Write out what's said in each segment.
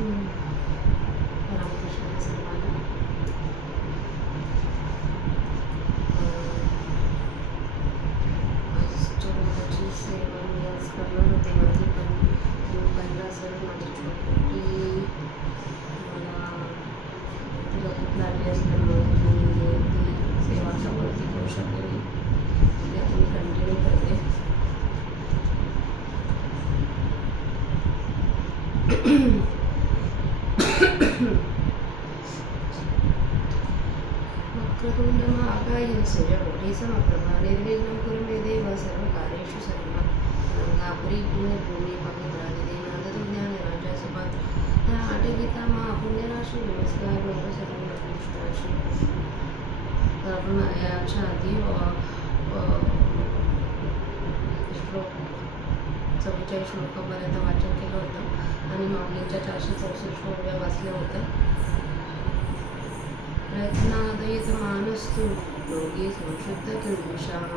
रामकृष्ण सर्वांना. आजच्या मुलाची सेवा मी आज करणार होते माझी, पण पहिला सर माझी छोटी मला तिला खूप लागली असल्यामुळे मी ती सेवा समाप्ती करू शकले नाही. ती आता मी कंटिन्यू करते. वक्रतुंड महाकाय सूर्यकोटि समप्रभा निर्विघ्नं कुरु मे देव सर्वकार्येषु सर्वदा. गंगापुरी पुण्यभूमी पवित्रादिदे नांदतो ज्ञानराजासपात आटगीता महापुण्यराशी नमस्कार मंगळ सर्व कृष्णाशी. तर आपण याच्या आधी श्लोक 44 श्लोकापर्यंत वाचन केलं होतं आणि माऊलींच्या 464 ओव्या वाचल्या होत्या. प्रयत्नादयित मानस्तु योगी संशुद्ध किल्बिषाः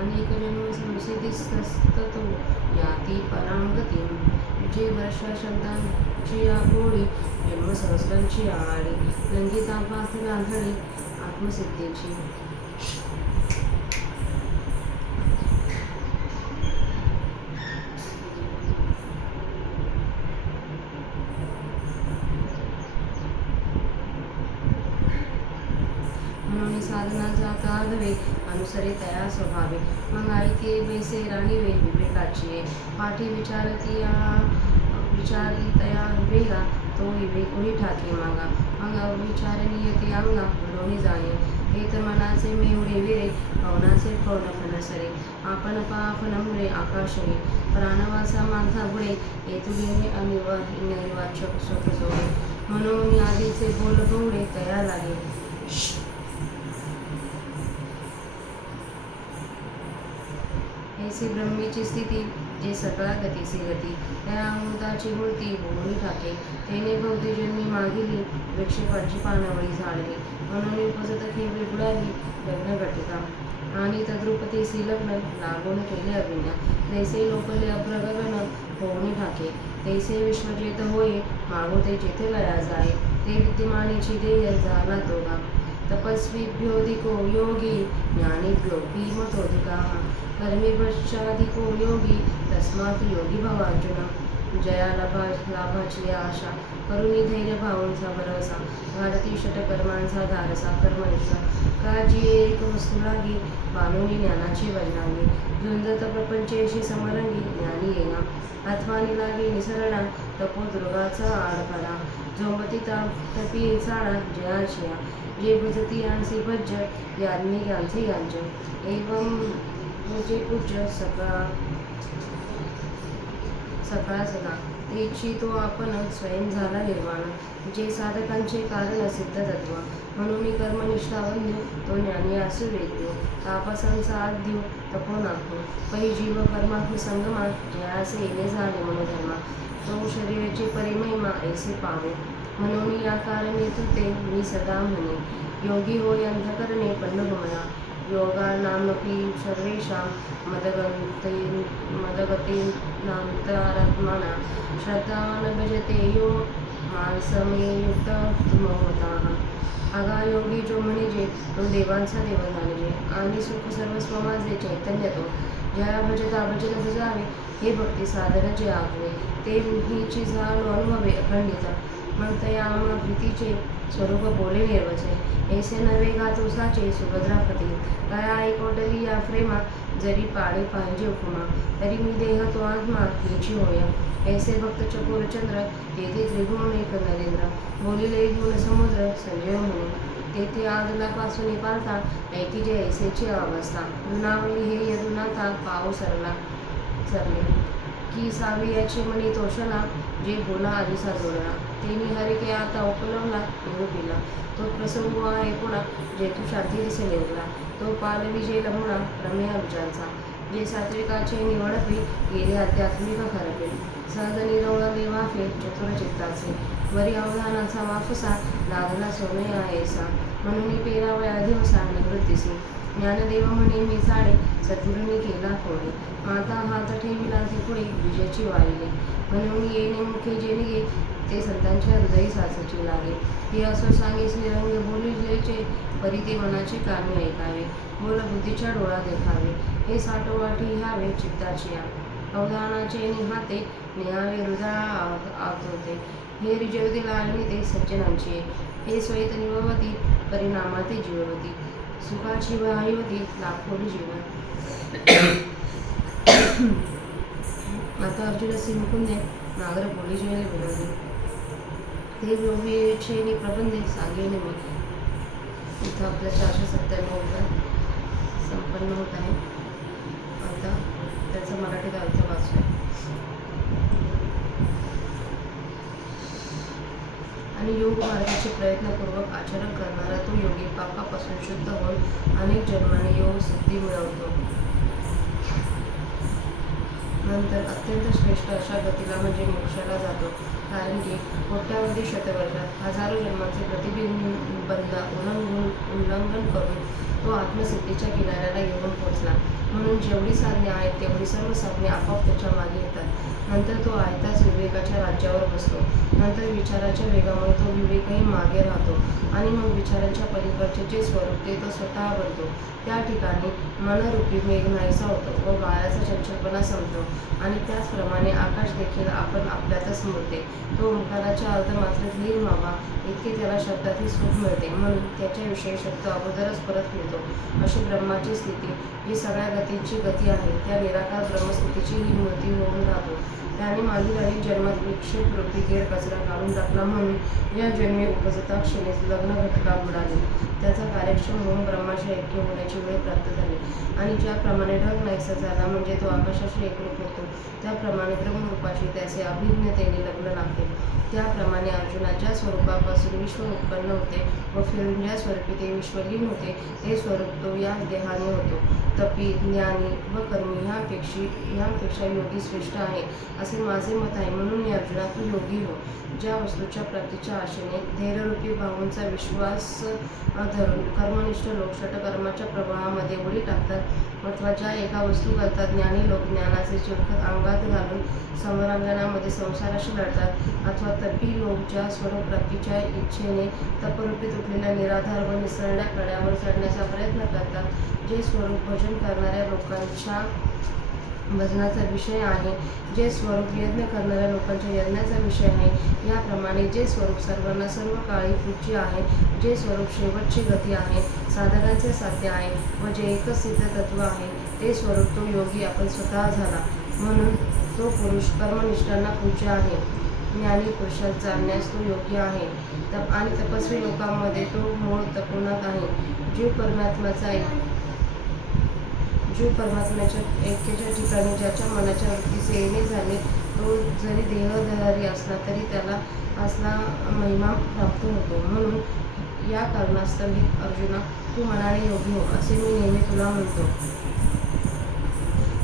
अनेकजन्म संसिद्धिस्ततो याति परां गतिं. जे वर्षा शब्दांची आपोळी जन्मसहस्रांची आळी लंघिता पाथ गांधळी आत्मसिद्धीची. म्हणून साधनाचा काढवे अनुसरे तया स्वभावे. मग ऐके बैसे राणीवे विवेकाची पाठी विचारी तया वेगा तो विवेकोही ठाके मागा. मग अविचारणीय ते अंगा घडवणे जाणे हे तर मनाचे मेवणे विरे पवनाचे पवन फणसरे. आपण पाप नमरे आकाशही प्राणवासा माझा बुडे येतुलिने अनिर्वाचक स्वतः. म्हणून आधीचे बोल गवळे तया लागे. ऐसी ब्रह्मीची स्थिती जे सगळा गतीसी गती त्या अमृताची मूर्ती होऊन ठाके. तेने भोवती जन्मी मागिली वृक्षपाची पानावळी झाडली. म्हणून उपजत खेळी बुडाली लग्न घटिका आणि तद्रुपतेसी लग्न लागून केले अभिज्ञा. तैसे लोकले अप्रगगन होऊन ठाके तैसे विश्वजेत होय मागो ते जेथे लया जाय. ते विद्यमानेची देह झाला तोगा तपस्वीभ्योधिको योगी ज्ञानीभ्यो भीमतोधिकाः. कर्मीभ्यश्चाधिको योगी तस्मात् योगी भवार्जुन. जया लाभाची आशा करुणी धैर्य भावांचा भरवसा भारती षटकर्मांचा धारसा कर्मनिष्ठा काजी एक वस्तू लागी पानुनी ज्ञानाची वजनागी. झुंजत प्रपंचेशी समरंगी ज्ञानी येना अथवानी लागे निसरणा तपोदुर्गाचा आडफाडा. झोंबती तपी चाळा जयाशिया जे भजती यांसी भज्य यांनी यांचे यांच. एवं जे पूज्य सकाळ सदा तेची तो आपण स्वयं झाला निर्वाण. जे साधकांचे कारण सिद्ध तत्व म्हणून कर्मनिष्ठावन्य तो ज्ञानी असू वेद्यो. तापसांचा आद्यो तपो नाको पै जीव परमात्म संगमा जयासे येणे झाले मनोधर्मा. तो शरीराची परिमहिमा ऐसे पावे म्हणून या कारणे ते मी सदा म्हणे. योगी होय अंधकरणे पंडुगमना योगा नामपि सर्वेषां मदगतीनान्तरात्मना. श्रद्धावान भजते यो मानसमे युक्तमोहताः. आगा योगी जो म्हणजे तो देवांचा देव जाणजे आणि सुख सर्वस्व माझे चैतन्य तो. ज्या भजता भजन भजावे हे भक्ती साधन जे आगवे ते मीची झालो अनुभवे अखंडित. मग तया आम्हा प्रीतीचे स्वरूप बोले निर्वचे ऐसे नवे गातो साचे सुभद्रापती. तया ऐकोटली या प्रेमा जरी पाळे पाहिजे उपमा तरी मी देह तो आत्मा हीची होय. ऐसे भक्त चकोरचंद्र तेथे त्रिगुण एक नरेंद्र बोलिले गुण समुद्र संजय म्हणून. तेथे आदलापासून पाहता ऐकी जे ऐसेची अवस्था. नावली हे यदुनाथा पाव सरले की सावी याची मनी तोषला जे बोला आधीचा जोडला. तेनी हरिके आता उपलवला निरूपिला तो प्रसंग आहे पुढा जे तू शांती दिसे निवडला. तो पालविजय लमुणा प्रमेय विचारचा जे सात्विकाचे निवडपे गेले आध्यात्मिक खरपे. सहज निरवळले वाफे चतुर चित्ताचे वरी अवधानाचा वाफसा लागला सोने आहेसा. म्हणून पेरावया दिवसा निवृत्तीसी ज्ञानदेव म्हणे मी साडे सद्गुरूंनी केला कोडे. माता हात ठेविला ते पुढे विजेची वाहिले म्हणून येणे मुखे जे निघे ते संतांच्या हृदयी साचची लागे. हे असो सांगे श्रीरंग बोलिलेचे, परी ते मनाचे कामी ऐकावे, बोल बुद्धीच्या डोळा देखावे. हे साठोवाटी ह्यावे चित्ताचिया, अवधानाचे निहाते, निहावे हृदया आतोते. हे रिजवती लाळणी ते सज्जनांची, हे स्वैत निभवती, परिणामाते जीववती, सुखाची वाहिवती लाखोली जीवन. आता अर्जुन असे मुकुंदे नागर बोली जेवले विरोधी, ते योगीचे प्रबंधे सांगेन मी. इथं आपल्या 497 संपन्न होत आहे. आता त्याचा मराठीत अर्थ वाचूया. आणि योग मार्गाचे प्रयत्नपूर्वक आचरण करणारा तो योगी पापापासून शुद्ध होऊन अनेक जन्माने योग सिद्धी मिळवतो. नंतर अत्यंत श्रेष्ठ अशा गतीला म्हणजे मोक्षाला जातो. कारण की कोट्यावधी शतवर्षात हजारो जन्मांचे प्रतिबंध उल्लंघन करून तो आत्मसिद्धीच्या किनाऱ्याला येऊन पोचला. म्हणून जेवढी साधने आहेत तेवढी सर्व साधने आपोआप त्याच्या मागे येतात. नंतर तो आयताच विवेकाच्या राज्यावर बसतो. नंतर विचाराच्या वेगामुळे तो विवेकही मागे राहतो आणि मग विचारांच्या पलीकडचे जे स्वरूप ते तो स्वतः बनतो. त्या ठिकाणी मनरूपी मेघ नाहीसा होतो व वाऱ्याचा चंचलपणा संपतो. आणि त्याचप्रमाणे आकाश देखील आपण आपल्यातच मुरते. तो ओंकाराच्या अर्धमात्रात लीन व्हावा इतके त्याला शब्दातील सुख मिळते. म्हणून त्याच्याविषयी शब्द अगोदरच परत मिळतो. अशी ब्रह्माची स्थिती जी सगळ्या गतींची गती आहे, त्या निराकार ब्रह्मस्थितीची ही मूर्ती होऊन राहतो. त्याने मागील अनेक जन्मात विक्षेपरूपी गैर कचरा काढून टाकला. म्हणून या जन्मी उपजता क्षणीच लग्न घटका बुडाली. त्याचा कार्यक्षम होऊन ब्रह्माशी ऐक्य होण्याची वेळ प्राप्त झाली. आणि ज्याप्रमाणे ढग नाहीसा झाला म्हणजे तो आकाशाशी एकरूप होतो, त्याप्रमाणे ब्रह्मरूपाशी त्याचे अभिज्ञतेने लग्न लागते. त्याप्रमाणे अर्जुना ज्या स्वरूपापासून विश्व उत्पन्न होते व फिरून ज्या स्वरूपी ते विश्वलीन होते, ते स्वरूप तो या देहाने होतो. तपी, ज्ञानी व कर्मी ह्यांपेक्षा योगी श्रेष्ठ आहे असे माझे मत आहे. म्हणून हे अर्जुना तू योगी हो. ज्या वस्तूच्या प्राप्तीच्या आशेने धैर्यरूपी भावांचा विश्वास धरून कर्मनिष्ठ लोक षटकर्माच्या प्रवाहामध्ये उडी टाकतात, अथवा ज्या एका वस्तूकरता ज्ञानी लोक ज्ञानाचे चिलखत अंगात घालून समरांगणामध्ये संसाराशी लढतात, अथवा तपी लोक ज्या स्वरूपप्राप्तीच्या इच्छेने तपरूपी तुटलेल्या निराधार व निसरड्या कड्यावर चढण्याचा प्रयत्न करतात, जे स्वरूप भजन करणाऱ्या लोकांच्या भजनाचा विषय आहे, जे स्वरूप यज्ञ करणाऱ्या लोकांच्या यज्ञाचा विषय आहे, याप्रमाणे जे स्वरूप सर्वांना सर्व काळी पूज्य आहे, जे स्वरूप शेवटची गती आहे, साधकांचे साध्य आहे व जे एकच सिद्ध तत्व आहे, ते स्वरूप तो योगी आपण स्वतः झाला. म्हणून तो पुरुष कर्मनिष्ठांना पूज्य आहे. ज्ञानी पुरुषात जाणण्यास तो योग्य आहे. आणि तपस्वी लोकांमध्ये तो मूळ तपोनात आहे. जीव परमात्म्याच्या ऐक्याच्या ठिकाणी ज्याच्या मनाच्या वृत्तीचे येणे झाले, तो जरी देहधारी असला तरी त्याला असला महिमा प्राप्त होतो. म्हणून या कारणास्तव हे अर्जुना तू मनाने योगी हो असे मी नेहमी तुला म्हणतो.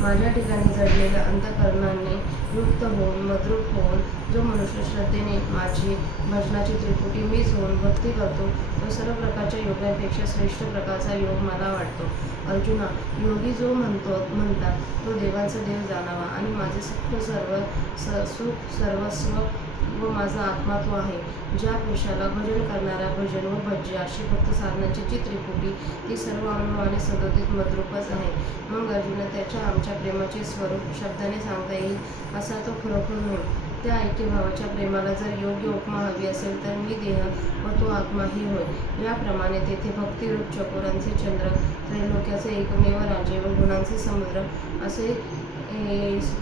माझ्या ठिकाणी जडलेल्या अंतःकरणाने युक्त होऊन मद्रूप होऊन जो मनुष्य श्रद्धेने माझी भजनाची त्रिपुटी मीच होऊन भक्ती करतो, तो सर्व प्रकारच्या योगांपेक्षा श्रेष्ठ प्रकारचा योग मला वाटतो. अर्जुना, योगी जो म्हणतात तो देवांचा देव जाणावा आणि माझे सुख सर्वस्व व माझा आत्मा तो आहे. ज्या पुरुषाला भजन करणारा भजन व भज्य अशी फक्त साधनांची जी त्रिपुटी ती सर्व अनुभवाने सदोदित मद्रूपच आहे. मग अर्जुना, त्याच्या आमच्या प्रेमाचे स्वरूप शब्दाने सांगता येईल असा तो खरोखर होय. त्या ऐक्यभावाच्या प्रेमाला जर योग्य उपमा हवी असेल तर मी देह व तो आत्माही होय. याप्रमाणे तेथे भक्तिरूप चकोरांचे चंद्र, त्रैलोक्याचे एकमेव राज्य व गुणांचे समुद्र असे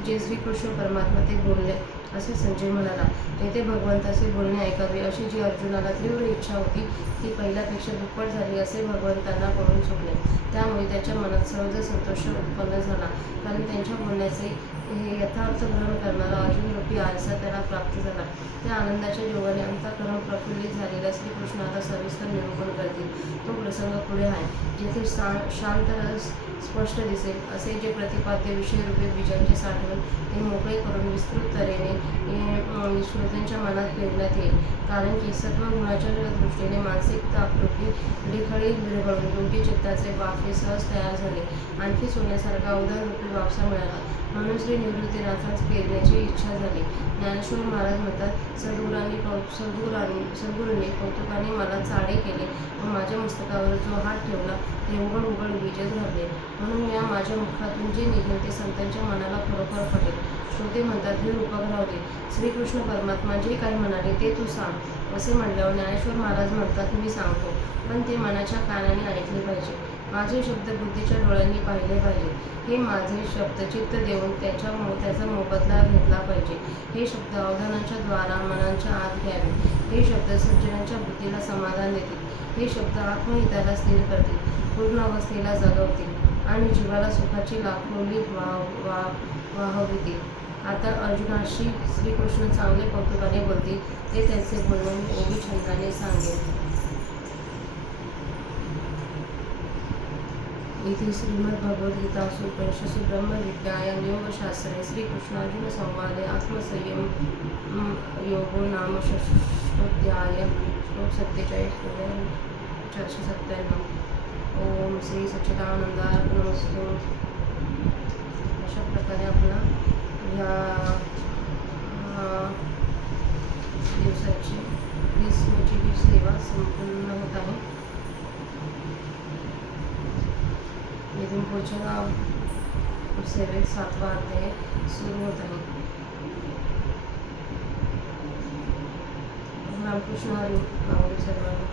जे श्रीकृष्ण परमात्मा ते बोलले असे संजय म्हणाला. तेथे भगवंताचे बोलणे ऐकावे अशी जी अर्जुनाला तीव्र इच्छा होती ती पहिल्यापेक्षा दुप्पट झाली असे भगवंतांना कळून चुकले. त्यामुळे त्याच्या मनात सहज संतोष उत्पन्न झाला. कारण त्यांच्या बोलण्याचे हे यथार्थ ग्रहण करणारा अर्जुनरूपी आरसा त्याला प्राप्त झाला. त्या आनंदाच्या योगाने अंतःकरण प्रफुल्लित झालेल्या श्रीकृष्ण आता सविस्तर निरूपण करतील. तो प्रसंग पुढे आहे. जेथे शांत रस स्पष्ट दिसेल असे जे प्रतिपाद्य विषयरूपी बीजांचे साठवण ते मोकळे करून विस्तृत तऱ्हेने श्रोत्यांच्या मनात पेरण्यात येईल. कारण की सत्वगुणाच्या दृष्टीने मानसिक तापरूपी डिखळी विरघळून योग्य चित्ताचे वाफे सहज तयार झाले. आणखी सोन्यासारखा उदाररूपी वापसा मिळाला. म्हणून श्री निवृत्तीनाथास पेरण्याची इच्छा झाली. ज्ञानेश्वर महाराज म्हणतात, सद्गुरूंनी कौतुकाने मला चाळे केले व माझ्या मस्तकावर जो हात ठेवला ते उघड उघड विजेत घातले. म्हणून या माझ्या मुखातून जे निघेल ते संतांच्या मनाला खरोखर पटेल. श्रोते म्हणतात, हे रूपक राहू दे, श्रीकृष्ण परमात्मा जे काही म्हणाले ते तू सांग. असे म्हणल्यावर ज्ञानेश्वर महाराज म्हणतात, मी सांगतो, पण ते मनाच्या कानाने ऐकले पाहिजे. माझे शब्द बुद्धीच्या डोळ्यांनी पाहिले पाहिजे. हे माझे शब्द चित्त देऊन त्याचा मोबदला घेतला पाहिजे. हे शब्द अवधानाच्या द्वारा मनाच्या आत घ्यावे. हे शब्द सज्जनांच्या बुद्धीला समाधान देतील. हे शब्द आत्महिताला स्थिर करतील, पूर्ण अवस्थेला जगवतील आणि जीवाला सुखाची लाखोली वाहवितील. आता अर्जुनाशी श्रीकृष्ण चांगले कौतुकाने बोलतील, ते त्याचे बोलणे मी ओवी छंदाने सांगेन. इति श्रीमद्भगवद्गीतासु उपनिषत्सु ब्रह्मविद्यायां योगशास्त्रे श्रीकृष्णार्जुन संवादे आत्मसंयम योगो नाम षष्ठोऽध्यायः. श्लोक 47 497. ओम श्री सच्चिदानंदार्पणमस्तु. अशा प्रकारे आपला ह्या दिवसाची 20वीची सेवा संपूर्ण होत आहे. इथून पुढच्या सेवेत 7वा अध्याय सुरू होत आहे. रामकृष्ण हरी. सर्वांना.